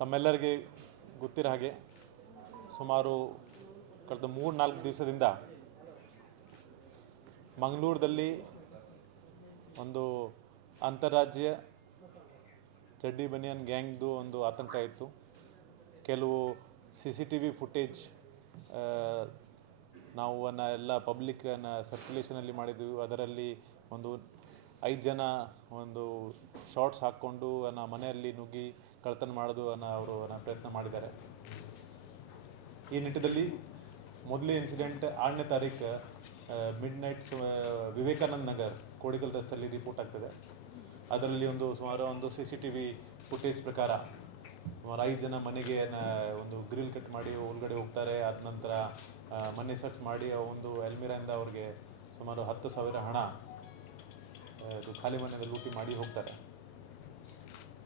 ತಮ್ಮೆಲ್ಲರಿಗೆ ಗೊತ್ತಿರೋ ಹಾಗೆ ಸುಮಾರು ಕಳೆದ ಮೂರು ನಾಲ್ಕು ದಿವಸದಿಂದ ಮಂಗಳೂರದಲ್ಲಿ ಒಂದು ಅಂತಾರಾಜ್ಯ ಚಡ್ಡಿ ಬನಿಯನ್ ಗ್ಯಾಂಗ್ದು ಒಂದು ಆತಂಕ ಇತ್ತು. ಕೆಲವು C C T V footage ನಾವು ಅನ್ನ ಎಲ್ಲ ಪಬ್ಲಿಕ್ಕನ್ನ ಸರ್ಕ್ಯುಲೇಷನಲ್ಲಿ ಮಾಡಿದ್ವಿ. ಅದರಲ್ಲಿ ಒಂದು ಐದು ಜನ ಒಂದು ಶಾರ್ಟ್ಸ್ ಹಾಕ್ಕೊಂಡು ಅನ್ನ ಮನೆಯಲ್ಲಿ ನುಗ್ಗಿ ಕಳ್ತನ ಮಾಡೋದು ಅನ್ನೋ ಅವರು ಪ್ರಯತ್ನ ಮಾಡಿದ್ದಾರೆ. ಈ ನಿಟ್ಟಿನಲ್ಲಿ ಮೊದಲೇ ಇನ್ಸಿಡೆಂಟ್ ಆರನೇ ತಾರೀಕು ಮಿಡ್ ನೈಟ್ ವಿವೇಕಾನಂದ ನಗರ್ ಕೋಡಿಕಲ್ ರಸ್ತೆಯಲ್ಲಿ ರಿಪೋರ್ಟ್ ಆಗ್ತದೆ. ಅದರಲ್ಲಿ ಒಂದು ಸುಮಾರು ಒಂದು C C T V footage ಪ್ರಕಾರ ಸುಮಾರು ಐದು ಜನ ಮನೆಗೆ ಒಂದು ಗ್ರಿಲ್ ಕಟ್ ಮಾಡಿ ಒಳಗಡೆ ಹೋಗ್ತಾರೆ. ಆದ ನಂತರ ಮನೆ ಸರ್ಚ್ ಮಾಡಿ ಆ ಒಂದು ಎಲ್ಮಿರಾಯಿಂದ ಅವ್ರಿಗೆ ಸುಮಾರು ಹತ್ತು ಸಾವಿರ ಹಣ ಖಾಲಿ ಮನೆಯಿಂದ ಲೂಟಿ ಮಾಡಿ ಹೋಗ್ತಾರೆ.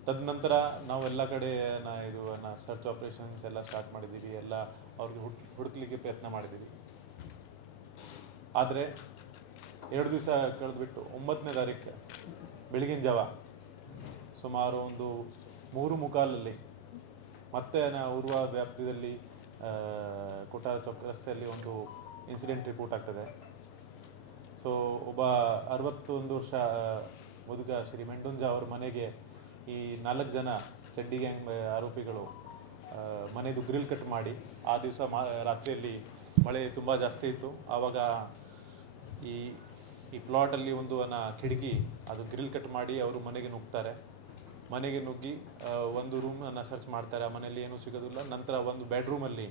ತದನಂತರ ನಾವೆಲ್ಲ ಕಡೆ ನಾ ಇದು, ನಾ ಸರ್ಚ್ ಆಪರೇಷನ್ಸ್ ಎಲ್ಲ ಸ್ಟಾರ್ಟ್ ಮಾಡಿದ್ದೀವಿ ಎಲ್ಲ ಅವ್ರಿಗೆ ಹುಡ್, ಹುಡುಕ್ಲಿಕ್ಕೆ ಪ್ರಯತ್ನ ಮಾಡಿದ್ದೀವಿ ಆದರೆ ಎರಡು ದಿವಸ ಕಳೆದ್ಬಿಟ್ಟು ಒಂಬತ್ತನೇ ತಾರೀಕು ಬೆಳಗಿನ ಜಾವ, ಸುಮಾರು ಒಂದು ಮೂರು ಮುಕ್ಕಾಲಲ್ಲಿ ಮತ್ತೆ ನಾ ಉರ್ವ ವ್ಯಾಪ್ತಿಯಲ್ಲಿ ಕೊಟ್ಟಾರ ಚೌಕ್ ರಸ್ತೆಯಲ್ಲಿ ಒಂದು ಇನ್ಸಿಡೆಂಟ್ ರಿಪೋರ್ಟ್ ಆಗ್ತದೆ. ಸೊ ಒಬ್ಬ ಅರವತ್ತೊಂದು ವರ್ಷ ಮುದುಕ ಶ್ರೀ ಮೆಂಡುಂಜ ಅವರ ಮನೆಗೆ ಈ ನಾಲ್ಕು ಜನ ಚಡ್ಡಿ ಗ್ಯಾಂಗ್ ಆರೋಪಿಗಳು ಮನೆದು ಗ್ರಿಲ್ ಕಟ್ ಮಾಡಿ, ಆ ದಿವಸ ಮಾ, ರಾತ್ರಿಯಲ್ಲಿ ಮಳೆ ತುಂಬ ಜಾಸ್ತಿ ಇತ್ತು. ಆವಾಗ ಈ ಈ ಪ್ಲಾಟಲ್ಲಿ ಒಂದು ಅನ್ನ ಕಿಟಕಿ, ಅದು ಗ್ರಿಲ್ ಕಟ್ ಮಾಡಿ ಅವರು ಮನೆಗೆ ನುಗ್ತಾರೆ. ಮನೆಗೆ ನುಗ್ಗಿ ಒಂದು ರೂಮನ್ನು ಸರ್ಚ್ ಮಾಡ್ತಾರೆ. ಆ ಮನೆಯಲ್ಲಿ ಏನೂ ಸಿಗೋದಿಲ್ಲ. ನಂತರ ಒಂದು ಬೆಡ್ರೂಮಲ್ಲಿ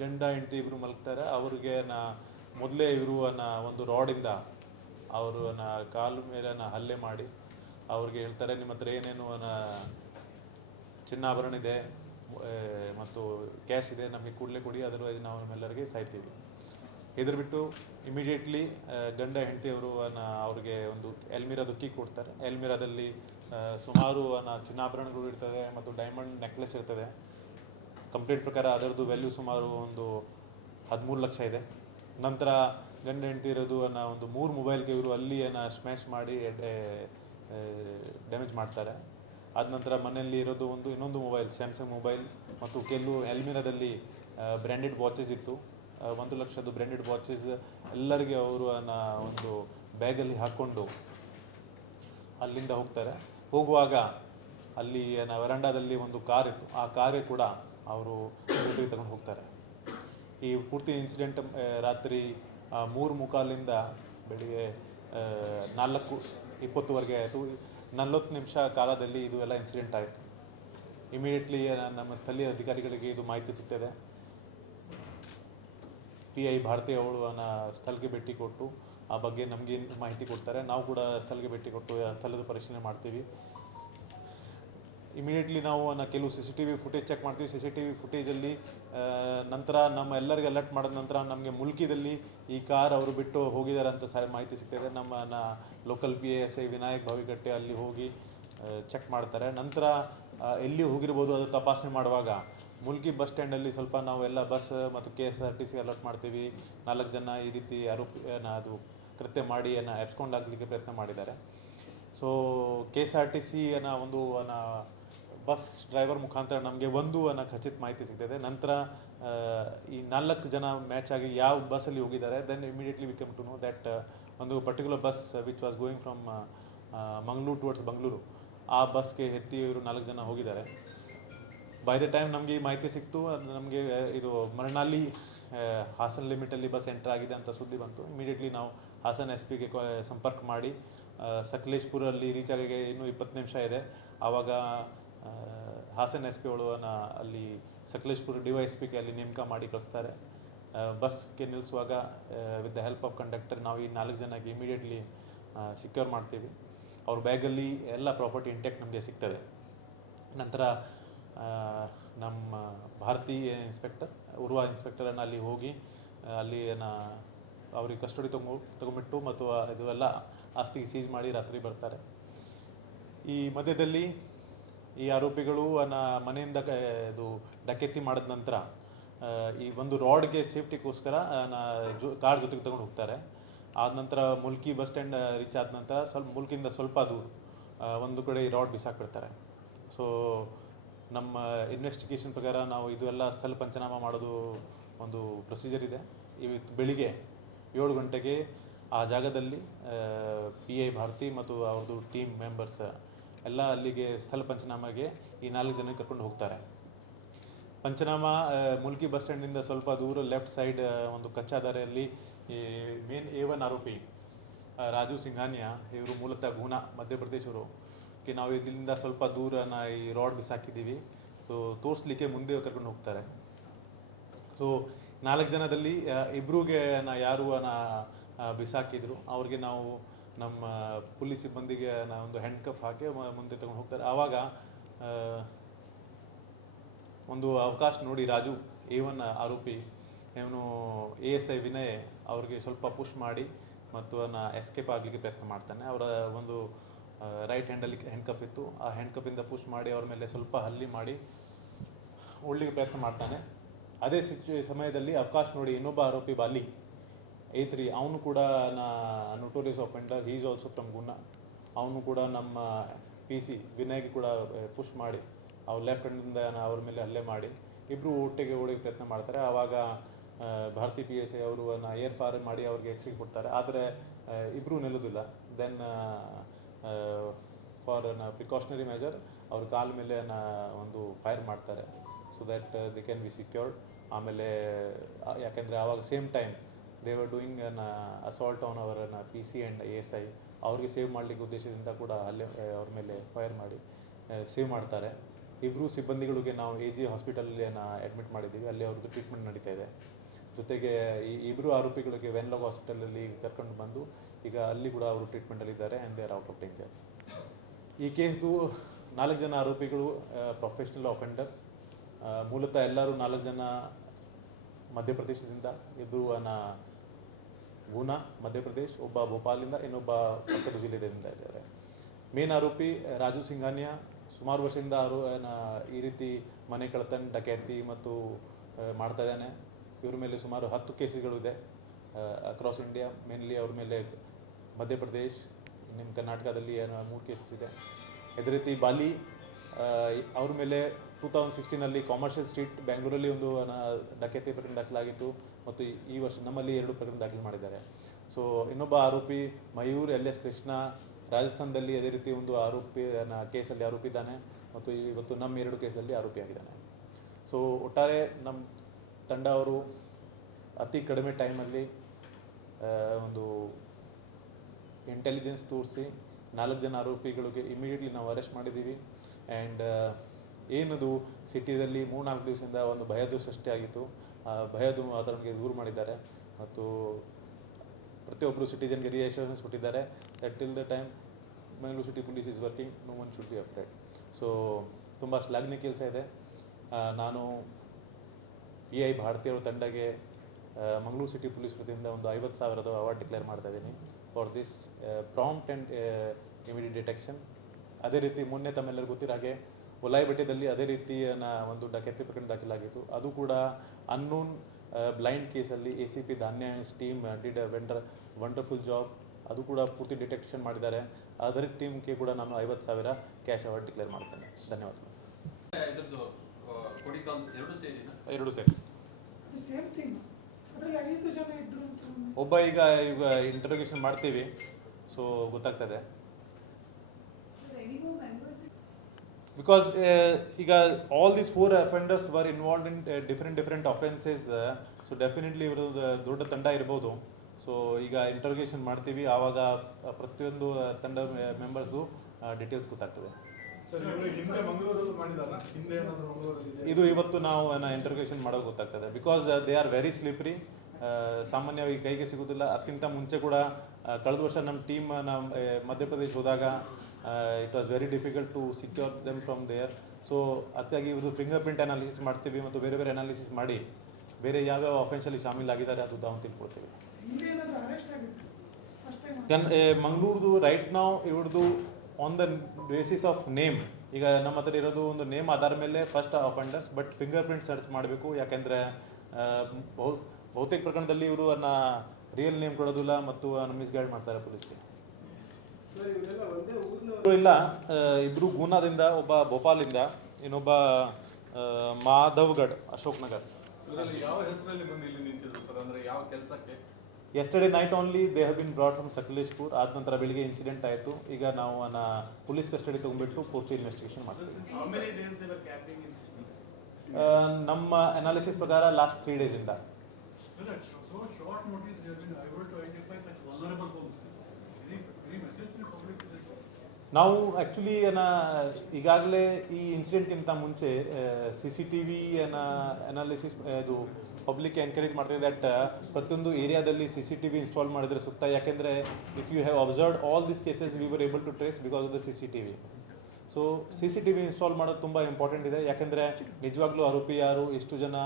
ಗಂಡ, ಹೆಂಡತಿ ಇಬ್ಬರು ಮಲಗ್ತಾರೆ. ಅವ್ರಿಗೆ ನಾ ಮೊದಲೇ ಇವರು ಒಂದು ರಾಡಿಂದ ಅವರು ಕಾಲು ಮೇಲೆ ಹಲ್ಲೆ ಮಾಡಿ ಅವ್ರಿಗೆ ಹೇಳ್ತಾರೆ, ನಿಮ್ಮ ಹತ್ರ ಏನೇನು ಚಿನ್ನಾಭರಣ ಇದೆ ಮತ್ತು ಕ್ಯಾಶ್ ಇದೆ, ನಮಗೆ ಕೂಡಲೇ ಕೊಡಿ, ಅದರ್ವೈಸ್ ನಾವು ನಿಮ್ಮೆಲ್ಲರಿಗೆ ಸಾಯ್ತೀವಿ. ಇದ್ರ ಬಿಟ್ಟು ಇಮಿಡಿಯೇಟ್ಲಿ ಗಂಡ ಹೆಂಡತಿಯವರು ಅವ್ರಿಗೆ ಒಂದು ಎಲ್ಮಿರಾ ದುಕ್ಕಿ ಕೊಡ್ತಾರೆ. ಎಲ್ಮಿರಾದಲ್ಲಿ ಸುಮಾರು ಚಿನ್ನಾಭರಣಗಳು ಇರ್ತದೆ ಮತ್ತು ಡೈಮಂಡ್ ನೆಕ್ಲೆಸ್ ಇರ್ತದೆ ಕಂಪ್ಲೀಟ್ ಪ್ರಕಾರ ಅದರದ್ದು ವ್ಯಾಲ್ಯೂ ಸುಮಾರು ಒಂದು ಹದಿಮೂರು ಲಕ್ಷ ಇದೆ. ನಂತರ ಗಂಡ ಹೆಂಡತಿ ಇರೋದು, ಅನ್ನೋ, ಒಂದು ಮೂರು ಮೊಬೈಲ್ಗೆ ಇವರು ಅಲ್ಲಿ ಸ್ಮ್ಯಾಶ್ ಮಾಡಿ ಡ್ಯಾಮೇಜ್ ಮಾಡ್ತಾರೆ. ಆದ ನಂತರ ಮನೆಯಲ್ಲಿ ಇರೋದು ಒಂದು, ಇನ್ನೊಂದು ಮೊಬೈಲ್ ಸ್ಯಾಮ್ಸಂಗ್ ಮೊಬೈಲ್ ಮತ್ತು ಕೆಲವು ಎಲ್ಮಿರಾದಲ್ಲಿ ಬ್ರ್ಯಾಂಡೆಡ್ ವಾಚಸ್ ಇತ್ತು. ಒಂದು ಲಕ್ಷದ ಬ್ರ್ಯಾಂಡೆಡ್ ವಾಚಸ್ ಎಲ್ಲರಿಗೆ ಅವರು ಒಂದು ಬ್ಯಾಗಲ್ಲಿ ಹಾಕ್ಕೊಂಡು ಅಲ್ಲಿಂದ ಹೋಗ್ತಾರೆ. ಹೋಗುವಾಗ ಅಲ್ಲಿ ವರಂಡಾದಲ್ಲಿ ಒಂದು ಕಾರ್ ಇತ್ತು. ಆ ಕಾರೇ ಕೂಡ ಅವರು ತಗೊಂಡು ಹೋಗ್ತಾರೆ. ಈ ಪೂರ್ತಿ ಇನ್ಸಿಡೆಂಟ್ ರಾತ್ರಿ ಮೂರು ಮುಖಾಲಿಂದ ಬೆಳಿಗ್ಗೆ ನಾಲ್ಕು ಇಪ್ಪತ್ತುವರೆಗೆ ಆಯಿತು. ನಲ್ವತ್ತು ನಿಮಿಷ ಕಾಲದಲ್ಲಿ ಇದು ಎಲ್ಲ ಇನ್ಸಿಡೆಂಟ್ ಆಯಿತು. ಇಮಿಡಿಯೇಟ್ಲಿ ನಮ್ಮ ಸ್ಥಳೀಯ ಅಧಿಕಾರಿಗಳಿಗೆ ಇದು ಮಾಹಿತಿ ಸಿಗ್ತದೆ. ಪಿ ಐ ಭಾರತಿ ಅವಳು ಅನ್ನ ಸ್ಥಳಕ್ಕೆ ಭೇಟಿ ಕೊಟ್ಟು, ಆ ಬಗ್ಗೆ ನಮಗೆ ಮಾಹಿತಿ ಕೊಡ್ತಾರೆ. ನಾವು ಕೂಡ ಸ್ಥಳಕ್ಕೆ ಭೇಟಿ ಕೊಟ್ಟು ಸ್ಥಳದ ಪರಿಶೀಲನೆ ಮಾಡ್ತೀವಿ. ಇಮಿಡಿಯೇಟ್ಲಿ ನಾವು ಕೆಲವು C C T V footage check ಮಾಡ್ತೀವಿ. ಸಿ ಸಿ ಟಿ ವಿ ಫುಟೇಜಲ್ಲಿ ನಂತರ ನಮ್ಮ ಎಲ್ಲರಿಗೆ ಅಲರ್ಟ್ ಮಾಡಿದ ನಂತರ ನಮಗೆ ಮುಲ್ಕಿದಲ್ಲಿ ಈ ಕಾರ್ ಅವರು ಬಿಟ್ಟು ಹೋಗಿದ್ದಾರೆ ಅಂತ ಸಹ ಮಾಹಿತಿ ಸಿಗ್ತದೆ ನಮ್ಮ local P S I Vinayak Bhavikatte ಅಲ್ಲಿ ಹೋಗಿ ಚೆಕ್ ಮಾಡ್ತಾರೆ. ನಂತರ ಎಲ್ಲಿ ಹೋಗಿರ್ಬೋದು ಅದು ತಪಾಸಣೆ ಮಾಡುವಾಗ ಮುಲ್ಕಿ ಬಸ್ ಸ್ಟ್ಯಾಂಡಲ್ಲಿ ಸ್ವಲ್ಪ ನಾವು ಎಲ್ಲ ಬಸ್ ಮತ್ತು K S R T C alert ಮಾಡ್ತೀವಿ. ನಾಲ್ಕು ಜನ ಈ ರೀತಿ ಆರೋಪಿ ಅದು ಕೃತ್ಯ ಮಾಡಿ ಎಬ್ಸ್ಕೊಂಡಾಗಲಿಕ್ಕೆ ಪ್ರಯತ್ನ ಮಾಡಿದ್ದಾರೆ. So K S R T C ಅನ್ನೋ ಒಂದು ಅನ್ನ ಬಸ್ ಡ್ರೈವರ್ ಮುಖಾಂತರ ನಮಗೆ ಒಂದು ಅನ್ನೋ ಖಚಿತ ಮಾಹಿತಿ ಸಿಗ್ತದೆ. ನಂತರ ಈ ನಾಲ್ಕು ಜನ ಮ್ಯಾಚ್ ಆಗಿ ಯಾವ ಬಸ್ಸಲ್ಲಿ ಹೋಗಿದ್ದಾರೆ then immediately we come to know that ಒಂದು particular bus which was going from Mangaluru towards Bengaluru ಆ ಬಸ್ಗೆ ಎತ್ತಿ ಇವರು ನಾಲ್ಕು ಜನ ಹೋಗಿದ್ದಾರೆ. ಬೈ ದ ಟೈಮ್ ನಮಗೆ ಈ ಮಾಹಿತಿ ಸಿಕ್ತು, ಅದು ನಮಗೆ ಇದು ಮರಣಾಲಿ ಹಾಸನ್ ಲಿಮಿಟಲ್ಲಿ ಬಸ್ ಎಂಟರ್ ಆಗಿದೆ ಅಂತ ಸುದ್ದಿ ಬಂತು. ಇಮಿಡಿಯೇಟ್ಲಿ ನಾವು ಹಾಸನ್ ಎಸ್ ಪಿಗೆ ಸಂಪರ್ಕ ಮಾಡಿ ಸಕಲೇಶ್ಪುರಲ್ಲಿ ರೀಚ್ ಆಗಿ ಇನ್ನೂ ಇಪ್ಪತ್ತು ನಿಮಿಷ ಇದೆ. ಆವಾಗ ಹಾಸನ ಎಸ್ ಪಿ ಅವಳು ಅಲ್ಲಿ ಸಕಲೇಶ್ಪುರ ಡಿ ವೈ ಎಸ್ ಪಿಗೆ ಅಲ್ಲಿ ನೇಮಕ ಮಾಡಿ ಕಳಿಸ್ತಾರೆ. ಬಸ್ಗೆ ನಿಲ್ಲಿಸುವಾಗ with the help of conductor ನಾವು ಈ ನಾಲ್ಕು ಜನಕ್ಕೆ ಇಮಿಡಿಯೇಟ್ಲಿ ಸಿಕ್ಯೂರ್ ಮಾಡ್ತೀವಿ. ಅವ್ರ ಬ್ಯಾಗಲ್ಲಿ ಎಲ್ಲ ಪ್ರಾಪರ್ಟಿ ಇಂಟೆಕ್ಟ್ ನಮಗೆ ಸಿಗ್ತದೆ. ನಂತರ ನಮ್ಮ ಭಾರತೀಯ ಇನ್ಸ್ಪೆಕ್ಟರ್ ಉರ್ವ ಇನ್ಸ್ಪೆಕ್ಟರನ್ನು ಅಲ್ಲಿ ಹೋಗಿ ಅಲ್ಲಿ ಅವ್ರಿಗೆ ಕಸ್ಟಡಿ ತಗೊ ತಗೊಂಬಿಟ್ಟು ಮತ್ತು ಇದು ಎಲ್ಲ ಆಸ್ತಿ ಸೀಜ್ ಮಾಡಿ ರಾತ್ರಿ ಬರ್ತಾರೆ. ಈ ಮಧ್ಯದಲ್ಲಿ ಈ ಆರೋಪಿಗಳು ಅನ್ನ ಮನೆಯಿಂದ ಇದು ಡಕೆತ್ತಿ ಮಾಡಿದ ನಂತರ ಈ ಒಂದು ರಾಡ್ಗೆ ಸೇಫ್ಟಿಗೋಸ್ಕರ ಜೊ, ಕಾರ್ ಜೊತೆಗೆ ತಗೊಂಡು ಹೋಗ್ತಾರೆ. ಆದ ನಂತರ ಮುಲ್ಕಿ ಬಸ್ ಸ್ಟ್ಯಾಂಡ್ ರೀಚ್ ಆದ ನಂತರ ಸ್ವಲ್ಪ ಮುಲ್ಕಿಂದ ಸ್ವಲ್ಪ ದೂರ ಒಂದು ಕಡೆ ಈ ರಾಡ್ ಬಿಸಾಕ್ಬಿಡ್ತಾರೆ. ಸೊ, ನಮ್ಮ ಇನ್ವೆಸ್ಟಿಗೇಷನ್ ಪ್ರಕಾರ ನಾವು ಇದು ಎಲ್ಲ ಸ್ಥಳ ಪಂಚನಾಮ ಮಾಡೋದು ಒಂದು ಪ್ರೊಸೀಜರ್ ಇದೆ. ಇವತ್ತು ಬೆಳಿಗ್ಗೆ ಏಳು ಗಂಟೆಗೆ ಆ ಜಾಗದಲ್ಲಿ ಪಿ ಐ ಭಾರತಿ ಮತ್ತು ಅವ್ರದ್ದು ಟೀಮ್ ಮೆಂಬರ್ಸ್ ಎಲ್ಲ ಅಲ್ಲಿಗೆ ಸ್ಥಳ ಪಂಚನಾಮಗೆ ಈ ನಾಲ್ಕು ಜನ ಕರ್ಕೊಂಡು ಹೋಗ್ತಾರೆ. ಪಂಚನಾಮ ಮುಲ್ಕಿ ಬಸ್ ಸ್ಟ್ಯಾಂಡಿಂದ ಸ್ವಲ್ಪ ದೂರ ಲೆಫ್ಟ್ ಸೈಡ್ ಒಂದು ಕಚ್ಚಾ ದಾರಿಯಲ್ಲಿ ಈ ಮೇನ್ ಎ ಒನ್ ಆರೋಪಿ ರಾಜು ಸಿಂಘಾನಿಯಾ, ಇವರು ಮೂಲತಃ ಗುಣಾ, ಮಧ್ಯಪ್ರದೇಶವರು. ಕೆ ನಾವು ಇದರಿಂದ ಸ್ವಲ್ಪ ದೂರ ನಾ ಈ ರಾಡ್ ಬಿಸಾಕಿದ್ದೀವಿ. ಸೊ ತೋರಿಸ್ಲಿಕ್ಕೆ ಮುಂದೆ ಕರ್ಕೊಂಡು ಹೋಗ್ತಾರೆ. ಸೊ ನಾಲ್ಕು ಜನದಲ್ಲಿ ಇಬ್ರಿಗೆ ನಾ ಯಾರು ನಾ ಬಿಸಾಕಿದ್ರು. ಅವ್ರಿಗೆ ನಾವು ನಮ್ಮ ಪೊಲೀಸ್ ಸಿಬ್ಬಂದಿಗೆ ಒಂದು ಹ್ಯಾಂಡ್ ಕಫ್ ಹಾಕಿ ಮುಂದೆ ತಗೊಂಡು ಹೋಗ್ತಾರೆ. ಆವಾಗ ಒಂದು ಅವಕಾಶ ನೋಡಿ ರಾಜು ಎ ಆರೋಪಿ. ಇವನು ಎ ಎಸ್ ಐ ವಿನಯ್ ಅವ್ರಿಗೆ ಸ್ವಲ್ಪ ಪುಷ್ ಮಾಡಿ ಮತ್ತು ಅವನ್ನ ಎಸ್ಕೇಪ್ ಆಗಲಿಕ್ಕೆ ಪ್ರಯತ್ನ ಮಾಡ್ತಾನೆ. ಅವರ ಒಂದು ರೈಟ್ ಹ್ಯಾಂಡಲ್ಲಿ ಹ್ಯಾಂಡ್ ಕಪ್ ಇತ್ತು. ಆ ಹ್ಯಾಂಡ್ ಕಪ್ಪಿಂದ ಪುಷ್ ಮಾಡಿ ಅವ್ರ ಮೇಲೆ ಸ್ವಲ್ಪ ಹಲ್ಲಿ ಮಾಡಿ ಉಳ್ಳಿಗೆ ಪ್ರಯತ್ನ ಮಾಡ್ತಾನೆ. ಅದೇ ಸಿಚು ಸಮಯದಲ್ಲಿ ಅವಕಾಶ ನೋಡಿ ಇನ್ನೊಬ್ಬ ಆರೋಪಿ ಬಾಲಿ. ಎ ತ್ರೀ ಅವನು ಕೂಡ ನಾ notorious offender is also from Guna ಅವನು ಕೂಡ ನಮ್ಮ ಪಿ ಸಿ ವಿನಯ್ಗೆ ಕೂಡ ಪುಷ್ ಮಾಡಿ, ಅವ್ರ ಲೆಫ್ಟ್ ಹ್ಯಾಂಡಿಂದ ಅವ್ರ ಮೇಲೆ ಹಲ್ಲೆ ಮಾಡಿ ಇಬ್ಬರು ಒಟ್ಟಿಗೆ ಓಡಿ ಪ್ರಯತ್ನ ಮಾಡ್ತಾರೆ. ಆವಾಗ ಭಾರತಿ ಪಿ ಎಸ್ ಐ ಅವರು ಏರ್ ಫಾರ್ ಮಾಡಿ ಅವ್ರಿಗೆ ಎಚ್ಚರಿಕೆ ಕೊಡ್ತಾರೆ. ಆದರೆ ಇಬ್ಬರೂ ನಿಲ್ಲೋದಿಲ್ಲ. ದೆನ್ ಫಾರ್ ಪ್ರಿಕಾಷನರಿ ಮೆಜರ್ ಅವ್ರ ಕಾಲ ಮೇಲೆ ಒಂದು ಫೈರ್ ಮಾಡ್ತಾರೆ. So that they can be secured ಆಮೇಲೆ ಯಾಕೆಂದರೆ ಆವಾಗ same time they were doing an assault on our P C and A S I ಅವ್ರಿಗೆ ಸೇವ್ ಮಾಡಲಿಕ್ಕೆ ಉದ್ದೇಶದಿಂದ ಕೂಡ ಅಲ್ಲೇ ಅವ್ರ ಮೇಲೆ ಫೈರ್ ಮಾಡಿ ಸೇವ್ ಮಾಡ್ತಾರೆ. ಇಬ್ಬರು ಸಿಬ್ಬಂದಿಗಳಿಗೆ ನಾವು ಎ ಜಿ ಹಾಸ್ಪಿಟಲಲ್ಲಿ ಅಡ್ಮಿಟ್ ಮಾಡಿದ್ದೀವಿ. ಅಲ್ಲಿ ಅವ್ರದ್ದು ಟ್ರೀಟ್ಮೆಂಟ್ ನಡೀತಾ ಇದೆ. ಜೊತೆಗೆ ಈ ಇಬ್ಬರು ಆರೋಪಿಗಳಿಗೆ ವೆನ್ಲಾಗ್ ಹಾಸ್ಪಿಟಲಲ್ಲಿ ಕರ್ಕೊಂಡು ಬಂದು, ಈಗ ಅಲ್ಲಿ ಕೂಡ ಅವರು ಟ್ರೀಟ್ಮೆಂಟಲ್ಲಿದ್ದಾರೆ and they are out of danger ಈ ಕೇಸ್ದು ನಾಲ್ಕು ಜನ ಆರೋಪಿಗಳು ಪ್ರೊಫೆಷ್ನಲ್ ಅಫೆಂಡರ್ಸ್ ಮೂಲತಃ ಎಲ್ಲರೂ ನಾಲ್ಕು ಜನ ಮಧ್ಯಪ್ರದೇಶದಿಂದ ಇಬ್ಬರು ಗೂನಾ ಮಧ್ಯಪ್ರದೇಶ್, ಒಬ್ಬ ಭೋಪಾಲಿಂದ ಇನ್ನೊಬ್ಬ ಪಕ್ಕದ ಜಿಲ್ಲೆಯಿಂದ ಇದ್ದಾರೆ. ಮೇನ್ ಆರೋಪಿ ರಾಜು ಸಿಂಘಾನಿಯಾ, ಸುಮಾರು ವರ್ಷದಿಂದ ಅವರು ಈ ರೀತಿ ಮನೆ ಕಳ್ಳತನ ಡಕ್ಯಾತಿ ಮತ್ತು ಮಾಡ್ತಾ ಇದ್ದಾನೆ. ಇವ್ರ ಮೇಲೆ ಸುಮಾರು ಹತ್ತು ಕೇಸುಗಳು ಇದೆ. ಅಕ್ರಾಸ್ ಇಂಡಿಯಾ ಮೇನ್ಲಿ ಅವ್ರ ಮೇಲೆ ಮಧ್ಯಪ್ರದೇಶ್ ನಿಮ್ಮ ಕರ್ನಾಟಕದಲ್ಲಿ ಏನೋ ಮೂರು ಕೇಸಸ್ ಇದೆ. ಅದೇ ರೀತಿ ಬಾಲಿ ಅವ್ರ ಮೇಲೆ ಟೂ ತೌಸಂಡ್ ಸಿಕ್ಸ್ಟೀನಲ್ಲಿ ಕಾಮರ್ಷಿಯಲ್ ಸ್ಟ್ರೀಟ್ ಬೆಂಗಳೂರಲ್ಲಿ ಒಂದು ಡಕೆತಿ ಪ್ರಕರಣ ದಾಖಲಾಗಿತ್ತು. ಮತ್ತು ಈ- ಈ ವರ್ಷ ನಮ್ಮಲ್ಲಿ ಎರಡು ಪ್ರಕರಣ ದಾಖಲು ಮಾಡಿದ್ದಾರೆ. ಸೊ ಇನ್ನೊಬ್ಬ ಆರೋಪಿ ಮಯೂರ್ ಎಲ್ ಎಸ್ ಕೃಷ್ಣ, ರಾಜಸ್ಥಾನದಲ್ಲಿ ಅದೇ ರೀತಿ ಒಂದು ಆರೋಪಿ ಕೇಸಲ್ಲಿ ಆರೋಪಿ ಇದ್ದಾನೆ ಮತ್ತು ಇವತ್ತು ನಮ್ಮ ಎರಡು ಕೇಸಲ್ಲಿ ಆರೋಪಿಯಾಗಿದ್ದಾನೆ. ಸೊ ಒಟ್ಟಾರೆ ನಮ್ಮ ತಂಡ ಅವರು ಅತಿ ಕಡಿಮೆ ಟೈಮಲ್ಲಿ ಒಂದು ಇಂಟೆಲಿಜೆನ್ಸ್ ತೋರಿಸಿ ನಾಲ್ಕು ಜನ ಆರೋಪಿಗಳಿಗೆ ಇಮಿಡಿಯೇಟ್ಲಿ ನಾವು ಅರೆಸ್ಟ್ ಮಾಡಿದ್ದೀವಿ. ಆ್ಯಂಡ್ ಏನದು ಸಿಟಿಯಲ್ಲಿ ಮೂರ್ನಾಲ್ಕು ದಿವಸದಿಂದ ಒಂದು ಭಯದ ಸೃಷ್ಟಿಯಾಗಿತ್ತು ಆ ಭಯದ ವಾತಾವರಣಕ್ಕೆ ದೂರ ಮಾಡಿದ್ದಾರೆ. ಮತ್ತು ಪ್ರತಿಯೊಬ್ಬರು ಸಿಟಿಜನ್ಗೆ ರಿಯಶೋರೆನ್ಸ್ ಕೊಟ್ಟಿದ್ದಾರೆ that till the time Bengaluru city police is working no one should be update so ತುಂಬ ಶ್ಲಾಘನೀಯ ಕೆಲಸ ಇದೆ. ನಾನು ಪಿ ಐ ಭಾರತೀಯರ ತಂಡಗೆ ಮಂಗಳೂರು ಸಿಟಿ ಪೊಲೀಸ್ ವತಿಯಿಂದ ಒಂದು ಐವತ್ತು ಸಾವಿರದ ಅವಾರ್ಡ್ ಡಿಕ್ಲೇರ್ ಮಾಡ್ತಾ ಇದ್ದೀನಿ for this prompt and immediate detection ಅದೇ ರೀತಿ ಮೊನ್ನೆ ತಮ್ಮೆಲ್ಲರಿಗೂ ಗೊತ್ತಿರೋ ಹಾಗೆ ಒಲಾಯಿ ಬೆಟ್ಟದಲ್ಲಿ ಅದೇ ರೀತಿಯ ಒಂದು ಡಕೆತಿ ಪ್ರಕರಣ ದಾಖಲಾಗಿತ್ತು. ಅದು ಕೂಡ ಅನ್ನೋನ್ ಬ್ಲೈಂಡ್ ಕೇಸಲ್ಲಿ A C P Dhanya team did wonder wonderful job ಅದು ಕೂಡ ಪೂರ್ತಿ ಡಿಟೆಕ್ಷನ್ ಮಾಡಿದ್ದಾರೆ. ಅದರ ಟೀಮ್ಗೆ ಕೂಡ ನಾನು ಐವತ್ತು ಸಾವಿರ ಕ್ಯಾಶ್ ಅವಾರ್ಡ್ ಡಿಕ್ಲೇರ್ ಮಾಡ್ತೇನೆ ಧನ್ಯವಾದಗಳು ಕೊಡಿಕಾಲ್ ಎರಡು ಸೇರಿ. ಸೇಮ್ ಥಿಂಗ್ ಅದರಲ್ಲಿ ಐದು ಜನ ಇದ್ರು ಒಬ್ಬ ಈಗ ಈಗ ಇಂಟರೋಗೇಷನ್ ಮಾಡ್ತೀವಿ. ಸೊ ಗೊತ್ತಾಗ್ತದೆ. ಬಿಕಾಸ್ ಈಗ all these four offenders were involve in different different offences so definitely ಇವರು ದೊಡ್ಡ ತಂಡ ಇರ್ಬೋದು. ಸೊ ಈಗ ಇಂಟರ್ಗೇಷನ್ ಮಾಡ್ತೀವಿ ಆವಾಗ ಪ್ರತಿಯೊಂದು ತಂಡ ಮೆಂಬರ್ಸು ಡೀಟೇಲ್ಸ್ ಗೊತ್ತಾಗ್ತದೆ. ಇದು ಇವತ್ತು ನಾವು ಇಂಟರ್ಗೇಷನ್ ಮಾಡೋದು ಗೊತ್ತಾಗ್ತದೆ. Because they are very slippery ಸಾಮಾನ್ಯವಾಗಿ ಕೈಗೆ ಸಿಗೋದಿಲ್ಲ ಅದಕ್ಕಿಂತ ಮುಂಚೆ ಕೂಡ ಕಳೆದ ವರ್ಷ ನಮ್ಮ ಟೀಮ್ ನಮ್ಮ ಮಧ್ಯಪ್ರದೇಶ್ ಹೋದಾಗ it was very difficult to secure them from there so ಅದಕ್ಕಾಗಿ ಇವರು ಫಿಂಗರ್ ಪ್ರಿಂಟ್ ಅನಾಲಿಸಿಸ್ ಮಾಡ್ತೀವಿ ಮತ್ತು ಬೇರೆ ಬೇರೆ ಅನಾಲಿಸಿಸ್ ಮಾಡಿ ಬೇರೆ ಯಾವ್ಯಾವ ಅಫೆನ್ಸಲ್ಲಿ ಶಾಮೀಲಾಗಿದ್ದಾರೆ ಅದು ನಾವು ತಿಳ್ಕೊಳ್ತೀವಿ. ಮಂಗಳೂರದು ರೈಟ್ ನಾವು ಇವ್ರದ್ದು on the basis of name ಈಗ ನಮ್ಮ ಹತ್ರ ಇರೋದು ಒಂದು ನೇಮ್ ಆಧಾರ ಮೇಲೆ first offenders but finger print search ಮಾಡಬೇಕು. ಯಾಕೆಂದರೆ ಬಹು ಬಹುತೇಕ ಪ್ರಕರಣದಲ್ಲಿ ಇವರು ಅನ್ನ ರಿಯಲ್ ನೇಮ್ ಕೊಡೋದಿಲ್ಲ ಮತ್ತು ಮಿಸ್ಗೈಡ್ ಮಾಡ್ತಾರೆ ಪೊಲೀಸ್ಗೆ. ಇಲ್ಲ ಇಬ್ರು ಗೂನಾದಿಂದ ಒಬ್ಬ ಭೋಪಾಲಿಂದ ಇನ್ನೊಬ್ಬ Madhavgarh Ashok Nagar. Yesterday night only they have been brought from Sakleshpur ಆದ ನಂತರ ಬೆಳಿಗ್ಗೆ ಇನ್ಸಿಡೆಂಟ್ ಆಯಿತು. ಈಗ ನಾವು ಅನ್ನ ಪೊಲೀಸ್ ಕಸ್ಟಡಿ ತೊಗೊಂಡ್ಬಿಟ್ಟು ಪೂರ್ತಿ ಇನ್ವೆಸ್ಟಿಗೇಷನ್ ಮಾಡ್ತೀವಿ. ನಮ್ಮ ಅನಾಲಿಸಿಸ್ ಪ್ರಕಾರ ಲಾಸ್ಟ್ ತ್ರೀ ಡೇಸಿಂದ That so short notice they have been able to identify such vulnerable homes. ನಾವು ಆ್ಯಕ್ಚುಲಿ ಏನ, ಈಗಾಗಲೇ ಈ ಇನ್ಸಿಡೆಂಟ್ಗಿಂತ ಮುಂಚೆ ಸಿ ಸಿ ಟಿ ವಿ ಏನ ಅನಾಲಿಸಿಸ್ ಇದು ಪಬ್ಲಿಕ್ ಎನ್ಕರೇಜ್ ಮಾಡ್ತಿದೆ ದಟ್ ಪ್ರತಿಯೊಂದು ಏರಿಯಾದಲ್ಲಿ C C T V install ಮಾಡಿದರೆ ಸುತ್ತ. ಯಾಕೆಂದರೆ if you have observe all this cases we were able to trace because of the C C T V so C C T V install ಮಾಡೋದು ತುಂಬ important ಇದೆ. ಯಾಕೆಂದರೆ ನಿಜವಾಗ್ಲೂ ಆರೋಪಿ ಯಾರು ಎಷ್ಟು ಜನ,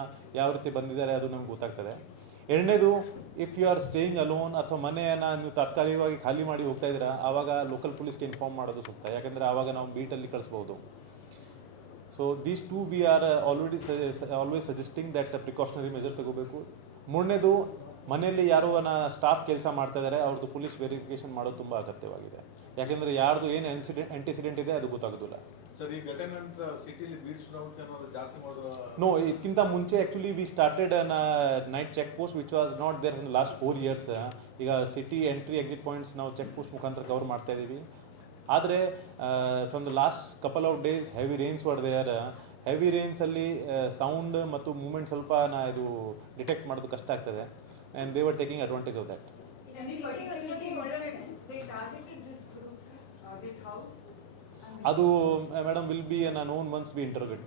ಯಾವ ರೀತಿ ಬಂದಿದ್ದಾರೆ, ಅದು ನಮ್ಗೆ ಗೊತ್ತಾಗ್ತದೆ. ಎರಡನೇದು if you are staying alone ಅಥವಾ ಮನೆಯನ್ನು ನೀವು ತಾತ್ಕಾಲಿಕವಾಗಿ ಖಾಲಿ ಮಾಡಿ ಹೋಗ್ತಾ ಇದ್ದೀರಾ, ಆವಾಗ ಲೋಕಲ್ ಪೊಲೀಸ್ಗೆ ಇನ್ಫಾರ್ಮ್ ಮಾಡೋದು ಸೂಕ್ತ. ಯಾಕೆಂದರೆ ಆವಾಗ ನಾವು ಬೀಟಲ್ಲಿ ಕಳಿಸ್ಬೋದು. So these two we are already always suggesting that precautionary measures ತಗೋಬೇಕು. ಮೂರನೇದು, ಮನೆಯಲ್ಲಿ ಯಾರು ಸ್ಟಾಫ್ ಕೆಲಸ ಮಾಡ್ತಾ ಇದ್ದಾರೆ, ಅವ್ರದ್ದು ಪೊಲೀಸ್ ವೆರಿಫಿಕೇಷನ್ ಮಾಡೋದು ತುಂಬ ಅಗತ್ಯವಾಗಿದೆ. ಯಾಕೆಂದರೆ ಯಾರ್ದು ಏನು ಇನ್ಸಿಡೆಂಟ್ ಆಂಟಿಸಿಡೆಂಟ್ ಇದೆ ಅದು ಗೊತ್ತಾಗೋದಿಲ್ಲ. ಸರ್ ಈ ಘಟನೆ ನಂತರ ಸಿಟಿಲಿ ಬೀಚ್ ರೌಂಡ್ಸ್ ಅನ್ನೋದು ಜಾಸ್ತಿ ಮಾಡೋದು ನೋ ಇದಕ್ಕಿಂತ ಮುಂಚೆ actually we started night check post which was not there in last four years ಈಗ ಸಿಟಿ ಎಂಟ್ರಿ ಎಕ್ಸಿಟ್ ಪಾಯಿಂಟ್ಸ್ ನಾವು ಚೆಕ್ ಪೋಸ್ಟ್ ಮುಖಾಂತರ ಕವರ್ ಮಾಡ್ತಾ ಇದ್ದೀವಿ. ಆದರೆ from the last couple of days heavy rains were there heavy ರೇನ್ಸಲ್ಲಿ sound ಮತ್ತು movement ಸ್ವಲ್ಪ ನಾ ಇದು ಡಿಟೆಕ್ಟ್ ಮಾಡೋದು ಕಷ್ಟ ಆಗ್ತದೆ. And they were taking advantage of that ಅದು madam will be unknown mans be interrogate